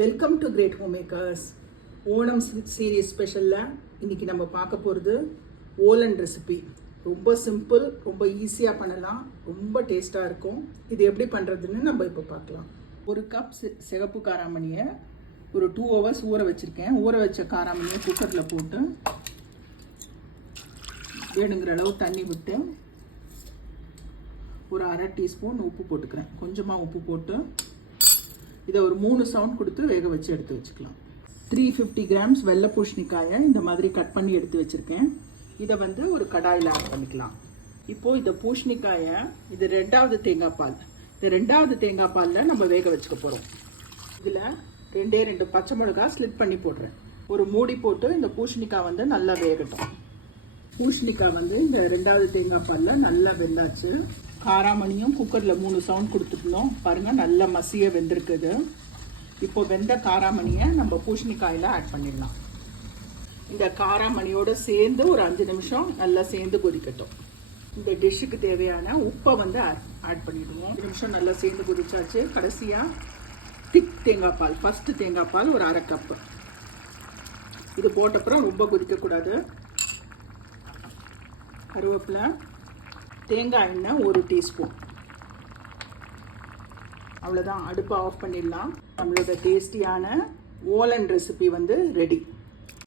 Welcome to great home makers. Onam series ஸ்பெஷலில் இன்றைக்கி நம்ம பார்க்க போகிறது ஓலன் ரெசிபி. ரொம்ப சிம்பிள், ரொம்ப ஈஸியாக பண்ணலாம், ரொம்ப டேஸ்ட்டாக இருக்கும். இது எப்படி பண்ணுறதுன்னு நம்ம இப்போ பார்க்கலாம். ஒரு கப் சிகப்பு காராமணியை ஒரு 2 hours ஊற வச்சுருக்கேன். ஊற வச்ச காராமணியை குக்கரில் போட்டு வேணுங்கிற அளவு தண்ணி விட்டு ஒரு 1/2 டீஸ்பூன் உப்பு போட்டுக்கிறேன். கொஞ்சமாக உப்பு போட்டு இதை ஒரு 3 சவுண்ட் கொடுத்து வேக வச்சு எடுத்து வச்சுக்கலாம். 350 grams வெள்ளை பூசணிக்காயை இந்த மாதிரி கட் பண்ணி எடுத்து வச்சுருக்கேன். இதை ஒரு கடாயில் ஆட் பண்ணிக்கலாம். இப்போது இந்த பூசணிக்காயை இது 2வது தேங்காய் பால், இந்த 2வது தேங்காய் பாலில் நம்ம வேக வச்சுக்க போகிறோம். இதில் 2 பச்சை மிளகாய் ஸ்லிட் பண்ணி போடுறேன். ஒரு மூடி போட்டு இந்த பூசணிக்காய் நல்லா வேகட்டும். பூசணிக்காய் இந்த 2வது தேங்காய் பாலில் நல்லா வெந்தாச்சு. காராமணியும் குக்கரில் 3 சவுண்ட் கொடுத்துருந்தோம் பாருங்கள், நல்லா மசிய வெந்திருக்குது. இப்போ வெந்த காராமணியை நம்ம பூசணிக்காயில் ஆட் பண்ணிடலாம். இந்த காராமணியோடு சேர்ந்து ஒரு 5 நிமிஷம் நல்லா சேர்ந்து கொதிக்கட்டும். இந்த டிஷ்ஷுக்கு தேவையான உப்பை ஆட் பண்ணிவிடுவோம். 5 நிமிஷம் நல்லா சேர்ந்து கொதிச்சாச்சு. கடைசியாக திக் தேங்காய் பால், ஃபஸ்ட்டு தேங்காய் பால் ஒரு 1/2 கப்பு. இது போட்டப்புறம் ரொம்ப கொதிக்கக்கூடாது. கருவேப்பிலை, தேங்காய் எண்ணெய் 1 டீஸ்பூன். அவ்வளோதான், அடுப்பை ஆஃப் பண்ணிடலாம். நம்மளோட டேஸ்டியான ஓலன் ரெசிபி ரெடி.